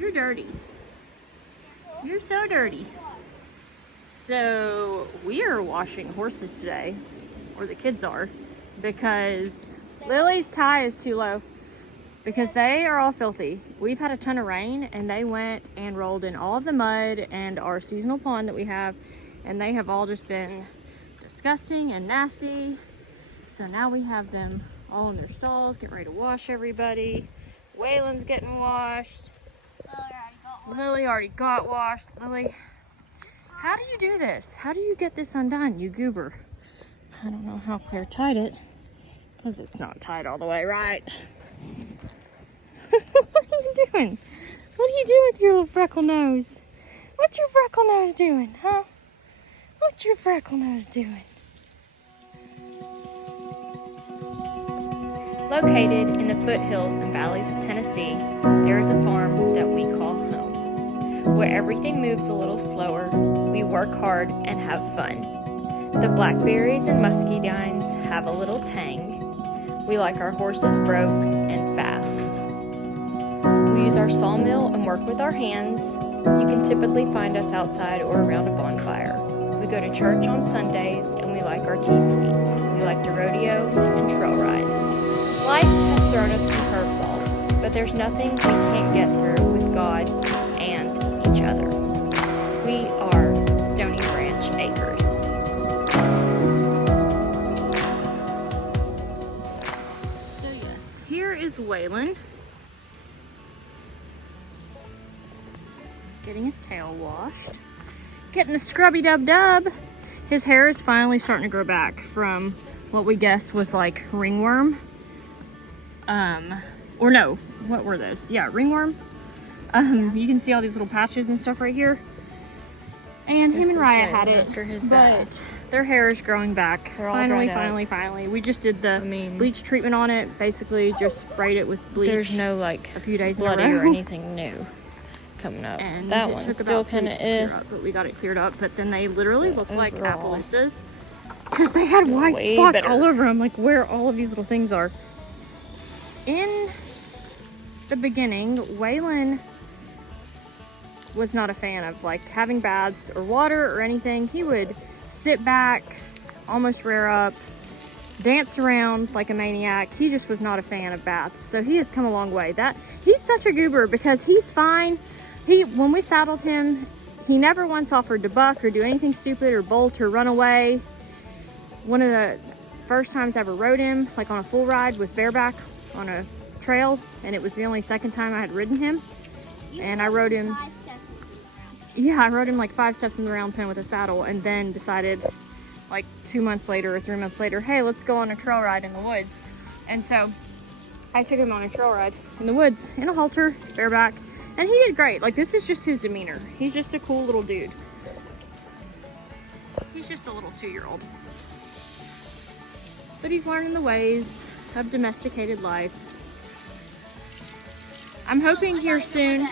You're dirty. You're so dirty. So we are washing horses today, or the kids are, because Lily's tie is too low because they are all filthy. We've had a ton of rain and they went and rolled in all of the mud and our seasonal pond that we have, and they have all just been disgusting and nasty. So now we have them all in their stalls, getting ready to wash everybody. Waylon's getting washed. Lily already got washed. Lily, how do you do this? How do you get this undone, you goober? I don't know how Claire tied it, because it's not tied all the way right. What are you doing? What are you doing with your little freckle nose? What's your freckle nose doing, huh? What's your freckle nose doing? Located in the foothills and valleys of Tennessee, there is a farm that we call home, where everything moves a little slower, we work hard and have fun. The blackberries and muscadines have a little tang. We like our horses broke and fast. We use our sawmill and work with our hands. You can typically find us outside or around a bonfire. We go to church on Sundays and we like our tea sweet. We like to rodeo and trail ride. Life has thrown us some curveballs, but there's nothing we can't get through with God and each other. We are Stony Branch Acres. So yes, here is Waylon getting his tail washed, getting the scrubby dub dub. His hair is finally starting to grow back from what we guess was like ringworm. Or no, what were those? Yeah, ringworm. You can see all these little patches and stuff right here. And him and Raya had it, after his but bath. their hair is growing back. They're all Finally. We just did the bleach treatment on it. Basically, just sprayed it with bleach. There's no like a few days bloody in a row. or anything new coming up. And that it one's took still about 2 kind weeks of to clear up, but we got it cleared up. But then they literally looked like overall, Appaloosas because they had white way spots better. all over them, like where all of these little things are. In the beginning, Waylon was not a fan of like having baths or water or anything. He would sit back, almost rear up, dance around like a maniac. He just was not a fan of baths. So he has come a long way. That he's such a goober because he's fine. When we saddled him, he never once offered to buck or do anything stupid or bolt or run away. One of the first times I ever rode him, like on a full ride, was bareback on a trail, and it was the only second time I had ridden him. And I rode him, I rode him like 5 steps in the round pen with a saddle, and then decided like 2 months later or 3 months later, hey, let's go on a trail ride in the woods. And so I took him on a trail ride in the woods in a halter, bareback, and he did great. Like, this is just his demeanor. He's just a cool little dude. He's just a little 2-year-old. But he's learning the ways of domesticated life. I'm hoping here soon.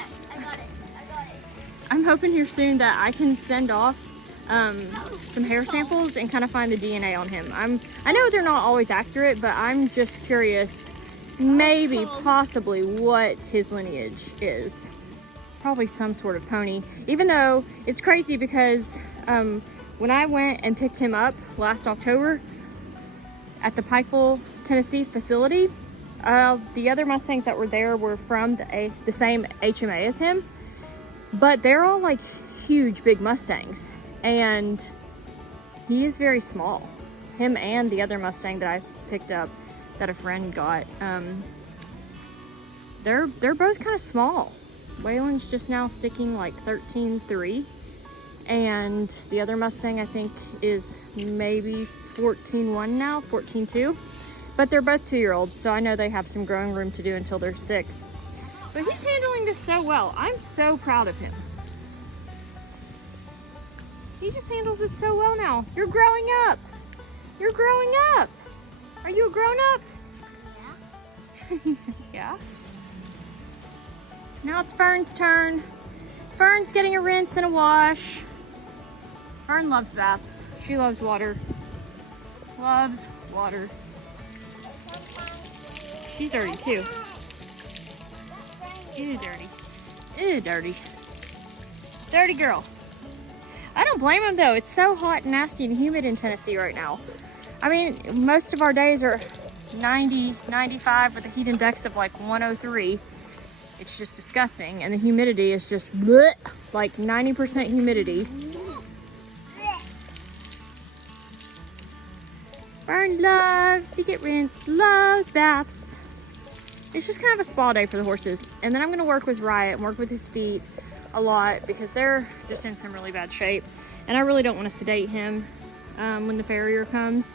I'm hoping here soon that I can send off some hair samples and kind of find the DNA on him. I know they're not always accurate, but I'm just curious, maybe, possibly what his lineage is. Probably some sort of pony. Even though it's crazy because when I went and picked him up last October at the Pikeville, Tennessee facility, the other Mustangs that were there were from the same HMA as him, but they're all like huge, big Mustangs, and he is very small. Him and the other Mustang that I picked up that a friend got, they're both kind of small. Waylon's just now sticking like 13.3, and the other Mustang I think is maybe 14.1 now, 14.2. But they're both 2-year-olds, so I know they have some growing room to do until they're 6. But he's handling this so well. I'm so proud of him. He just handles it so well now. You're growing up. You're growing up. Are you a grown up? Yeah. Yeah. Now it's Fern's turn. Fern's getting a rinse and a wash. Fern loves baths. She loves water. Loves water. She's dirty too. She's dirty. Ew, dirty. Dirty girl. I don't blame him though. It's so hot and nasty and humid in Tennessee right now. I mean, most of our days are 90, 95 with a heat index of like 103. It's just disgusting. And the humidity is just bleh, like 90% humidity. Fern loves to get rinsed, loves baths. It's just kind of a spa day for the horses. And then I'm gonna work with Riot and work with his feet a lot because they're just in some really bad shape. And I really don't want to sedate him when the farrier comes.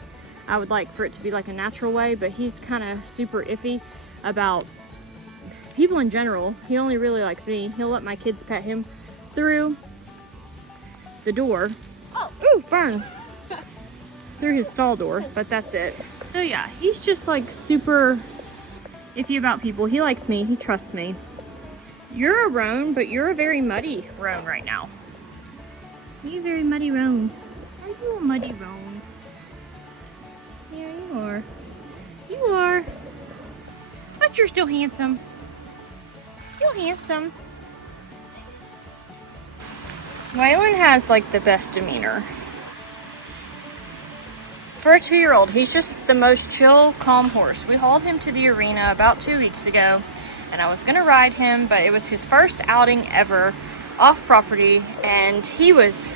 I would like for it to be like a natural way, but he's kind of super iffy about people in general. He only really likes me. He'll let my kids pet him through the door. Oh, ooh, Fern. Through his stall door, but that's it. So yeah, he's just like super iffy about people. He likes me, he trusts me. You're a roan, but you're a very muddy roan right now. Are you a very muddy roan? Are you a muddy roan? Yeah, you are. You are. But you're still handsome. Still handsome. Waylon has like the best demeanor. For a 2-year-old, he's just the most chill, calm horse. We hauled him to the arena about 2 weeks ago, and I was gonna ride him, but it was his first outing ever off property, and he was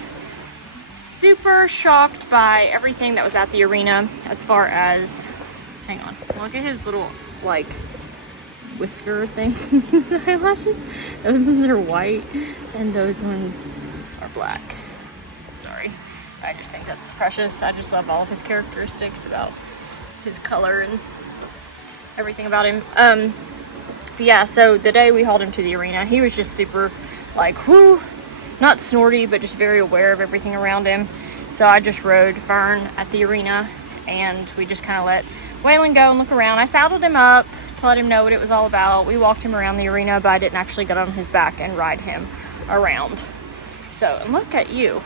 super shocked by everything that was at the arena as far as, hang on, look at his little like whisker thing, his eyelashes. Those ones are white and those ones are black. Sorry, I just think that's precious. I just love all of his characteristics about his color and everything about him. But yeah, so the day we hauled him to the arena, he was just super like, whoo, not snorty, but just very aware of everything around him. So I just rode Fern at the arena and we just kind of let Waylon go and look around. I saddled him up to let him know what it was all about. We walked him around the arena, but I didn't actually get on his back and ride him around. So, and look at you.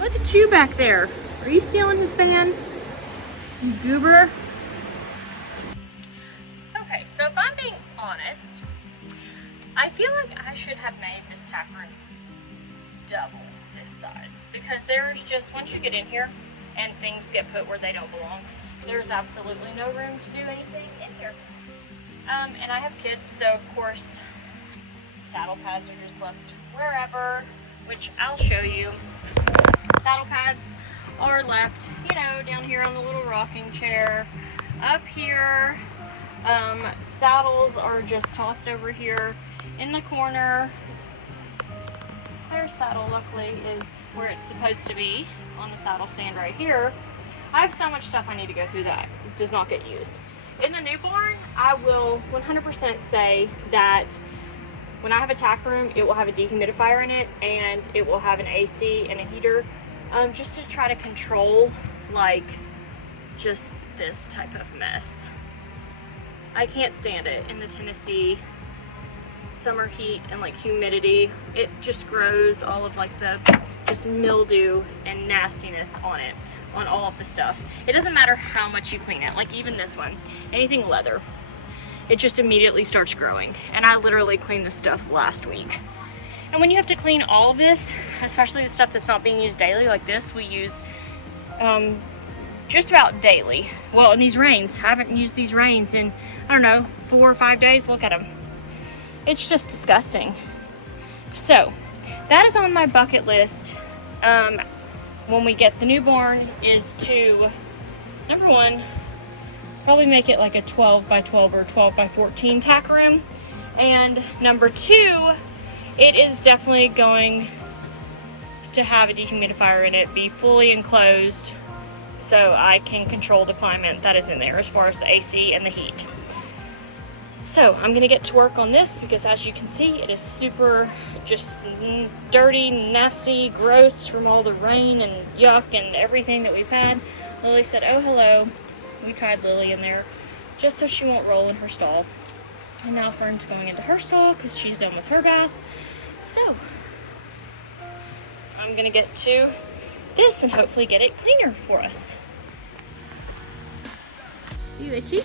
Look at you back there. Are you stealing his fan? You goober. Okay, so if I'm being honest, I feel like I should have made this tack room double this size, because there's just, once you get in here and things get put where they don't belong, there's absolutely no room to do anything in here. And I have kids, so of course saddle pads are just left wherever, which I'll show you. Saddle pads are left, you know, down here on the little rocking chair. Up here, saddles are just tossed over here in the corner. Their saddle, luckily, is where it's supposed to be, on the saddle stand right here. I have so much stuff I need to go through that does not get used. In the newborn, I will 100% say that when I have a tack room, it will have a dehumidifier in it, and it will have an AC and a heater, just to try to control, like, just this type of mess. I can't stand it in the Tennessee summer heat and like humidity. It just grows all of like the just mildew and nastiness on it, on all of the stuff. It doesn't matter how much you clean it, like even this one, anything leather, it just immediately starts growing. And I literally cleaned this stuff last week. And when you have to clean all of this, especially the stuff that's not being used daily, like this, we use just about daily. Well, in these reins, I haven't used these reins in, I don't know, 4 or 5 days. Look at them. It's just disgusting. So that is on my bucket list when we get the newborn, is to, number one, probably make it like a 12 by 12 or 12 by 14 tack room. And number two, it is definitely going to have a dehumidifier in it, be fully enclosed, so I can control the climate that is in there as far as the AC and the heat. So I'm gonna get to work on this, because as you can see, it is super just dirty, nasty, gross from all the rain and yuck and everything that we've had. Lily said, oh hello. We tied Lily in there just so she won't roll in her stall. And now Fern's going into her stall because she's done with her bath. So I'm gonna get to this and hopefully get it cleaner for us. You itchy?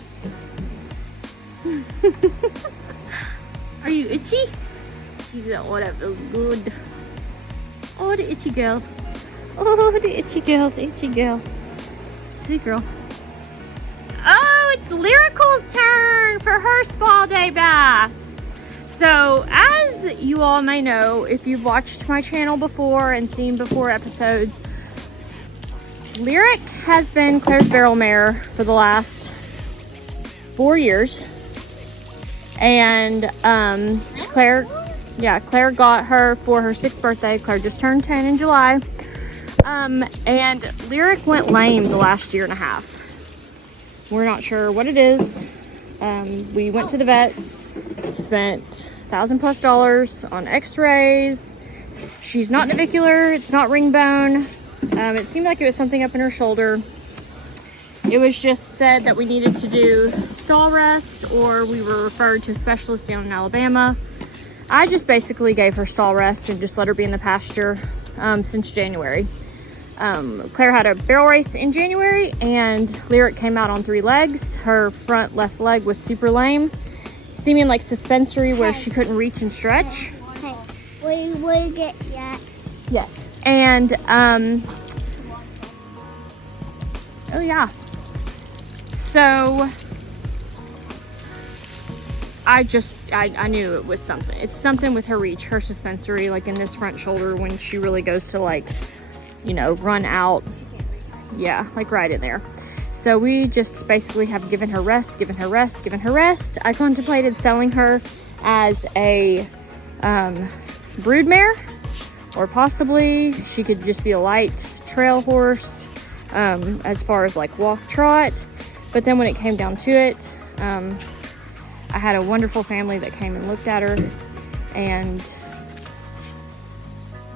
Are you itchy? She said, oh, that feels good. Oh, the itchy girl. Oh, the itchy girl, the itchy girl. Sweet girl. Oh, it's Lyrical's turn for her spa day bath. So, as you all may know, if you've watched my channel before and seen before episodes, Lyric has been Claire's barrel mare for the last 4 years. And Claire got her for her 6th birthday. Claire just turned 10 in July. And Lyric went lame the last year and a half. We're not sure what it is. We went to the vet, spent $1,000+ on x-rays. She's not navicular, it's not ring bone. It seemed like it was something up in her shoulder. It was just said that we needed to do stall rest, or we were referred to a specialist down in Alabama. I just basically gave her stall rest and just let her be in the pasture since January. Claire had a barrel race in January, and Lyric came out on 3 legs. Her front left leg was super lame, seeming like suspensory where she couldn't reach and stretch. Okay. Will you get that? Yes. And oh yeah. So I knew it was something. It's something with her reach, her suspensory, like in this front shoulder when she really goes to, like, you know, run out. Yeah, like right in there. So we just basically have given her rest, given her rest, given her rest. I contemplated selling her as a brood mare, or possibly she could just be a light trail horse as far as like walk trot. But then when it came down to it, I had a wonderful family that came and looked at her, and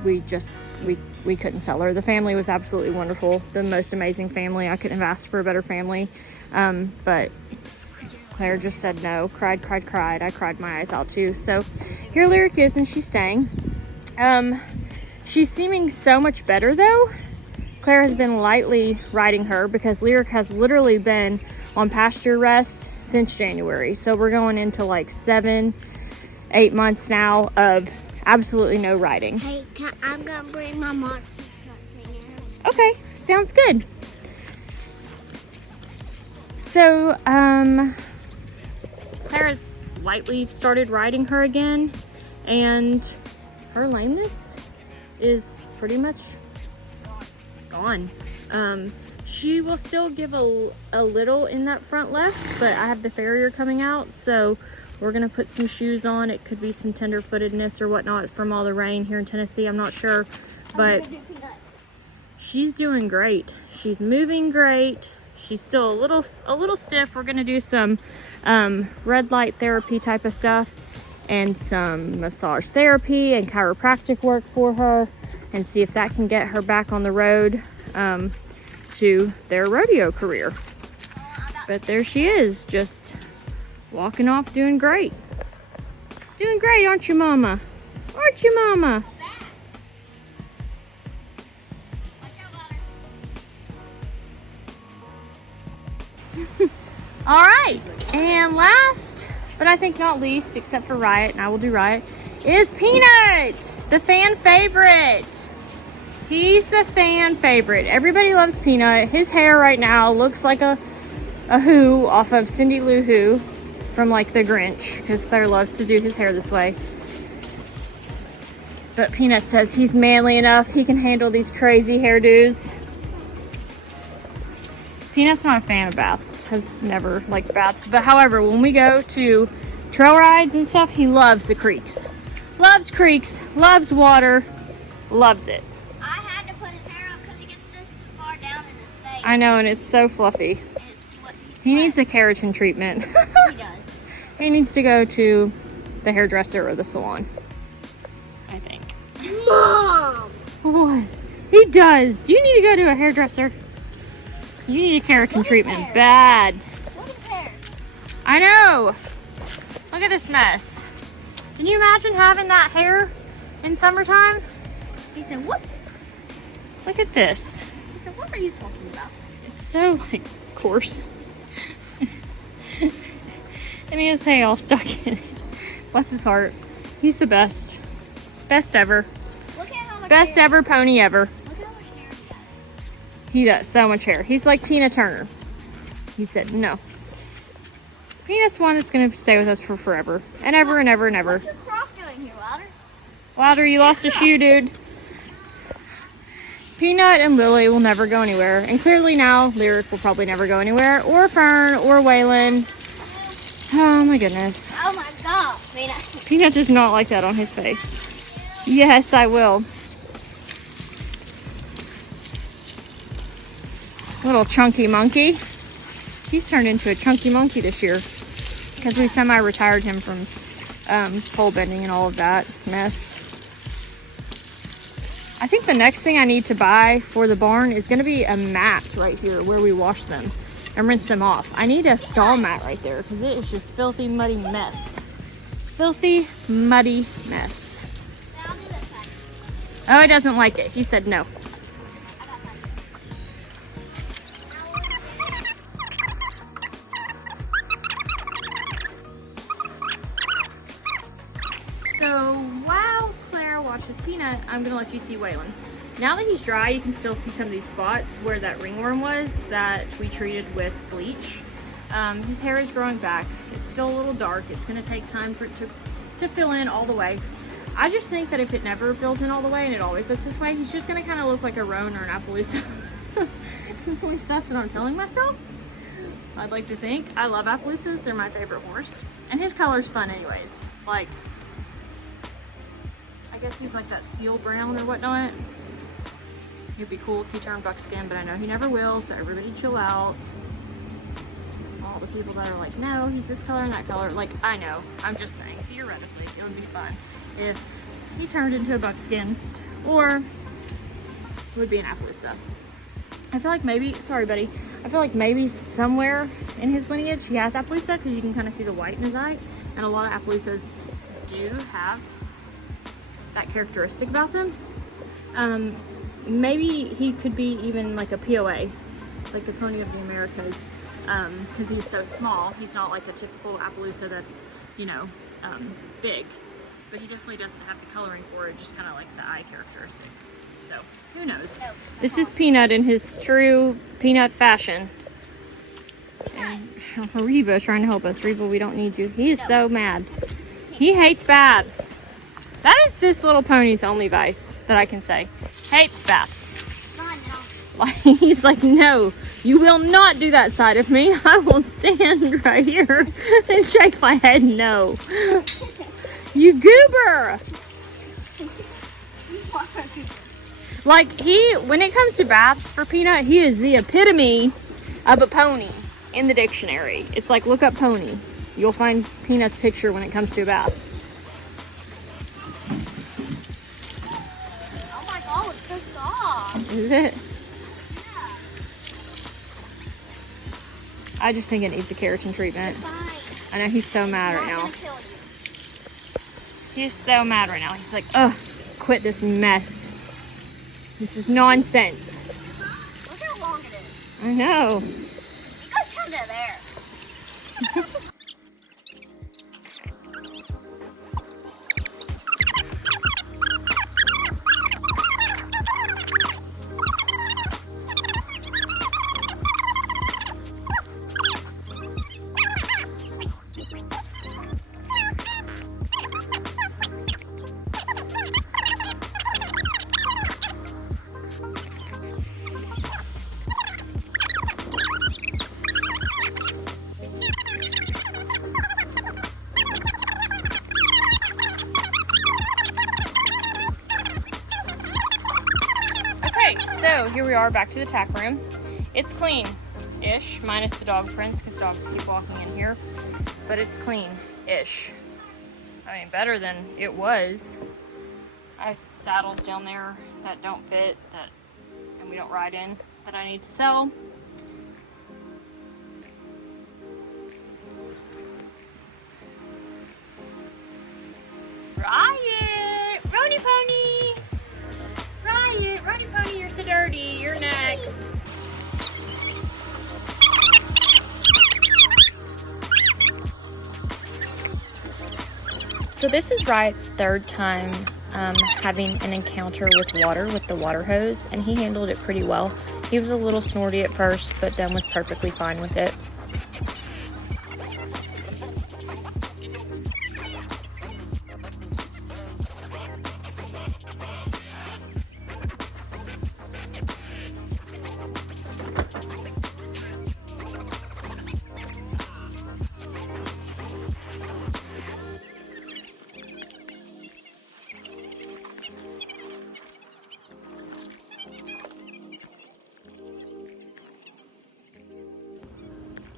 we couldn't sell her. The family was absolutely wonderful, the most amazing family. I couldn't have asked for a better family. But Claire just said no, cried. I cried my eyes out too. So here Lyric is, and she's staying. She's seeming so much better though. Claire has been lightly riding her because Lyric has literally been on pasture rest since January. So we're going into like 7-8 months now of absolutely no riding. Hey, I'm gonna bring my mom. Okay, sounds good. So, Claire has lightly started riding her again, and her lameness is pretty much gone. She will still give a little in that front left, but I have the farrier coming out, so we're gonna put some shoes on. It could be some tender-footedness or whatnot from all the rain here in Tennessee. I'm not sure, but she's doing great. She's moving great. She's still a little stiff. We're gonna do some red light therapy type of stuff and some massage therapy and chiropractic work for her, and see if that can get her back on the road to their rodeo career. But there she is, just walking off, doing great. Doing great, aren't you, Mama? Aren't you, Mama? All right, and last, but I think not least, except for Riot, and I will do Riot, is Peanut, the fan favorite. He's the fan favorite. Everybody loves Peanut. His hair right now looks like a Who off of Cindy Lou Who from like the Grinch, because Claire loves to do his hair this way. But Peanut says he's manly enough. He can handle these crazy hairdos. Peanut's not a fan of baths. Has never liked baths. But however, when we go to trail rides and stuff, he loves the creeks. Loves creeks, loves water, loves it. I had to put his hair up because he gets this far down in his face. I know, and it's so fluffy. And it's He needs a keratin treatment. He does. He needs to go to the hairdresser or the salon, I think. Mom! What? He does. Do you need to go to a hairdresser? You need a keratin treatment. hair. Bad. Look at his hair. I know. Look at this mess. Can you imagine having that hair in summertime? He said, what's... Look at this. He said, what are you talking about? It's so, like, coarse. And he has hay all stuck in it. Bless his heart. He's the best. Best ever. Look at how much Best hair. ever pony ever. Look at how much hair he has. He does so much hair. He's like Tina Turner. He said no. Peanut's one that's gonna stay with us for forever. And ever and ever and ever. What's your croc doing here, Wilder? Wilder, you lost a shoe, dude. Peanut and Lily will never go anywhere. And clearly now, Lyric will probably never go anywhere. Or Fern, or Waylon. Oh my goodness. Oh my god. Wait, Peanut does not like that on his face. Yes, I will. Little chunky monkey. He's turned into a chunky monkey this year because we semi-retired him from pole bending and all of that mess. I think the next thing I need to buy for the barn is going to be a mat right here where we wash them and rinse them off. I need a stall mat right there because it is just filthy, muddy mess. Filthy, muddy mess. I'll do this side. Oh, he doesn't like it. He said no. I got mine. So while Claire watches Peanut, I'm gonna let you see Waylon. Now that he's dry, you can still see some of these spots where that ringworm was that we treated with bleach. His hair is growing back. It's still a little dark. It's gonna take time for it to fill in all the way. I just think that if it never fills in all the way and it always looks this way, he's just gonna kind of look like a roan or an Appaloosa. At least that's what I'm telling myself. I'd like to think. I love Appaloosas. They're my favorite horse. And his color's fun anyways. Like, I guess he's like that seal brown or whatnot. It'd be cool if he turned buckskin, but I know he never will, so everybody chill out. All the people that are like, no, he's this color and that color. Like, I know. I'm just saying, theoretically, it would be fun if he turned into a buckskin or it would be an Appaloosa. I feel like maybe, sorry buddy, I feel like maybe somewhere in his lineage he has Appaloosa because you can kind of see the white in his eye, and a lot of Appaloosas do have that characteristic about them. Maybe he could be even like a POA, like the Pony of the Americas, because he's so small. He's not like a typical Appaloosa that's, you know, big, but he definitely doesn't have the coloring for it, just kind of like the eye characteristic. So who knows? This is Peanut in his true Peanut fashion. And Reba trying to help us. Reba, we don't need you. He is so mad. He hates baths. That is this little pony's only vice that I can say. Hates baths. Fine, now. Like, he's like, no, you will not do that side of me. I will stand right here and shake my head no. You goober. Like, when it comes to baths for Peanut, he is the epitome of a pony in the dictionary. It's like, look up pony. You'll find Peanut's picture when it comes to a bath. Oh my god, it's so soft. Is it? I just think it needs a keratin treatment. Fine. I know he's so mad right I'm now. not gonna kill you. He's so mad right now. He's like, ugh, quit this mess. This is nonsense. Look how long it is. I know. You guys come to there. Okay, so here we are back to the tack room. It's clean-ish, minus the dog prints, because dogs keep walking in here. But it's clean-ish. I mean, better than it was. I have saddles down there that don't fit, and we don't ride in, that I need to sell. Riot! Rony Pony! Riot! Rony Pony, you're so dirty. You're next. So this is Riot's third time having an encounter with water with the water hose, and he handled it pretty well. He was a little snorty at first, but then was perfectly fine with it.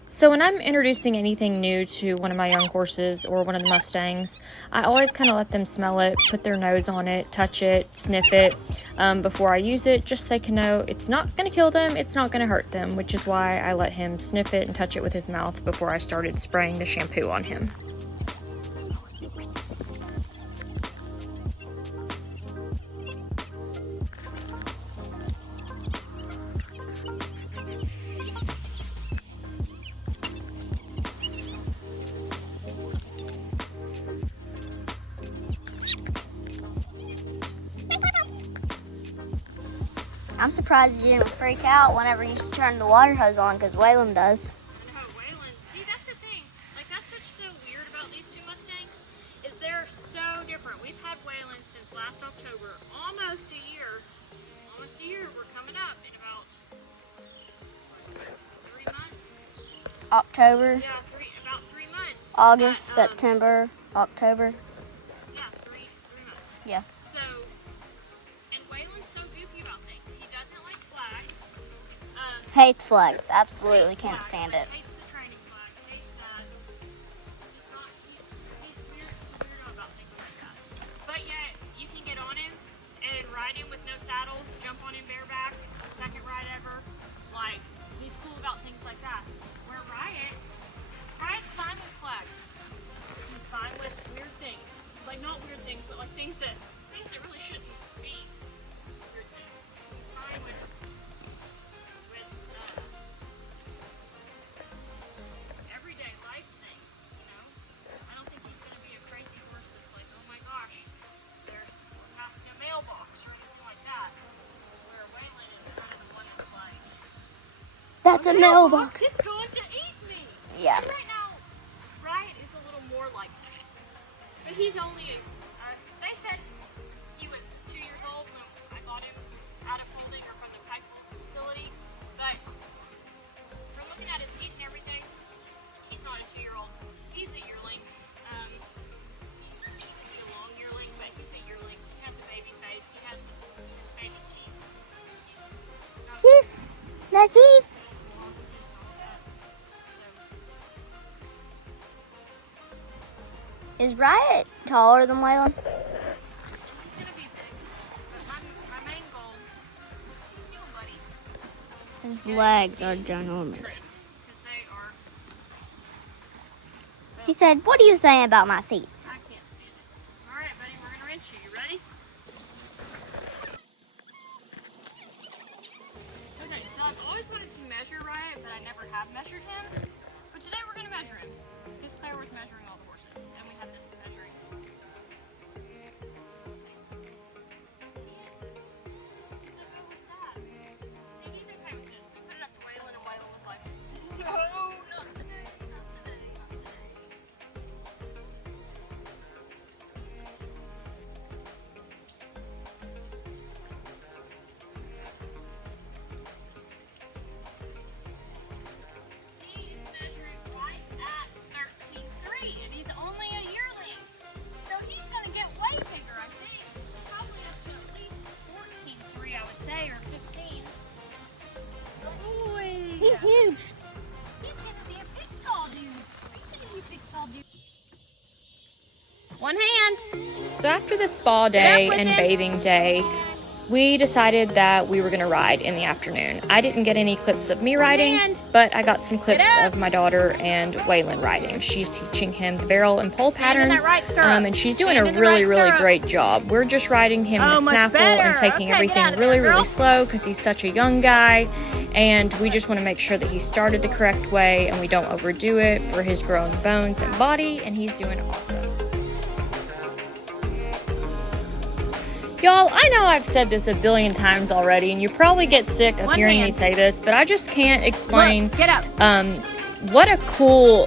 So when I'm introducing anything new to one of my young horses or one of the Mustangs, I always kind of let them smell it, put their nose on it, touch it, sniff it before I use it, just so they can know it's not going to kill them, it's not going to hurt them, which is why I let him sniff it and touch it with his mouth before I started spraying the shampoo on him. I'm surprised he didn't freak out whenever you turn the water hose on, because Waylon does. No, Waylon. See, that's the thing. Like, that's what's so weird about these two Mustangs, is they're so different. We've had Waylon since last October, almost a year. Almost a year. We're coming up in about 3 months. October, Yeah, about 3 months. August, But, September, October. Yeah, three months. Yeah. So, and Waylon's so goofy about things. He doesn't like flags. Hates flags. Absolutely can't stand it. Hates the training flag. Hates that. He's not. He's weird about things like that. But yet, you can get on him and ride him with no saddle, jump on him bareback, second ride ever. Like, he's cool about things like that. Where Riot's fine with flags. He's fine with weird things. Like, not weird things, but like things that really shouldn't be weird things. He's fine with everyday life things, you know? I don't think he's gonna be a crazy horse that's like, oh my gosh, we're passing a mailbox or anything like that. Where Waylon is kind of the one that's like, That's a mailbox. it's going to eat me! Yeah. And right now, Riot is a little more like that. But he's only, they said he was 2 years old when I got him out of holding or from the Pike facility. But from looking at his teeth and everything, he's not a 2-year-old. He's a yearling. He's a long yearling, but he's a yearling. He has a baby face. He has baby teeth. Teeth. No teeth. Is Riot taller than Waylon? He's gonna be big. But my main goal, you know, buddy, His legs are ginormous. because they are. He said, "What are you saying about my feet?" I can't stand it. All right, buddy, we're gonna wrench you. You ready? Okay, so I've always wanted to measure Riot, but I never have measured him. But today we're gonna measure him. Because Claire was measuring all the horses, and we have this measuring. He's okay with this. We put it up to Waylon, and Waylon was like, no, not today, not today, not today. He's measuring right at 13.3, and he's only a yearling. So he's going to get way bigger, I think. Probably up to at least 14.3, I would say, or 15. Boy! He's huge. He's going to be a big tall dude. He's going to be a big tall dude. One hand. So after the spa day with and it. bathing day, we decided that we were going to ride in the afternoon. I didn't get any clips of me riding, hand. but I got some clips Get up. of my daughter and Waylon riding. She's teaching him the barrel and pole Stand in pattern, that right stirrup. and she's doing Stand a in the really, right really stirrup. great job. We're just riding him Oh, the much snaffle and better. taking Okay, get everything out of really, there, girl. really slow because he's such a young guy, and we just want to make sure that he started the correct way and we don't overdo it for his growing bones and body, and he's doing awesome. Y'all, I know I've said this a billion times already, and you probably get sick of hearing me say this, but I just can't explain Look, get up. what a cool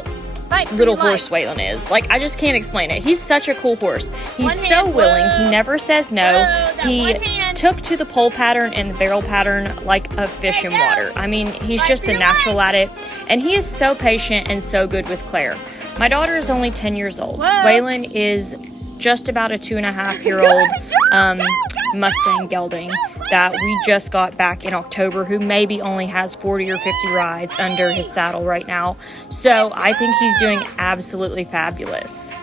Fight for little your horse life. Waylon is. Like, I just can't explain it. He's such a cool horse. He's One so hand, willing. whoa. He never says no. Whoa, that He one hand. took to the pole pattern and the barrel pattern like a fish in Let go. water. I mean, he's Fight just for a your natural at it, and he is so patient and so good with Claire. My daughter is only 10 years old. Whoa. Waylon is just about a 2.5-year-old Mustang gelding that we just got back in October, who maybe only has 40 or 50 rides under his saddle right now. So I think he's doing absolutely fabulous.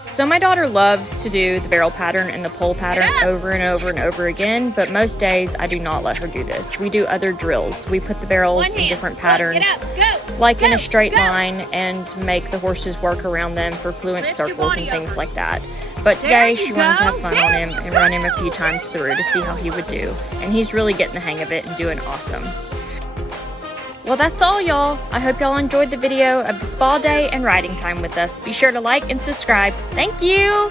So my daughter loves to do the barrel pattern and the pole pattern over and over and over again, but most days I do not let her do this. We do other drills. We put the barrels in different patterns, like in a straight line, and make the horses work around them for fluent circles and things like that. But today she wanted to have fun on him and run him a few times through to see how he would do. And he's really getting the hang of it and doing awesome. Well, that's all, y'all. I hope y'all enjoyed the video of the spa day and riding time with us. Be sure to like and subscribe. Thank you!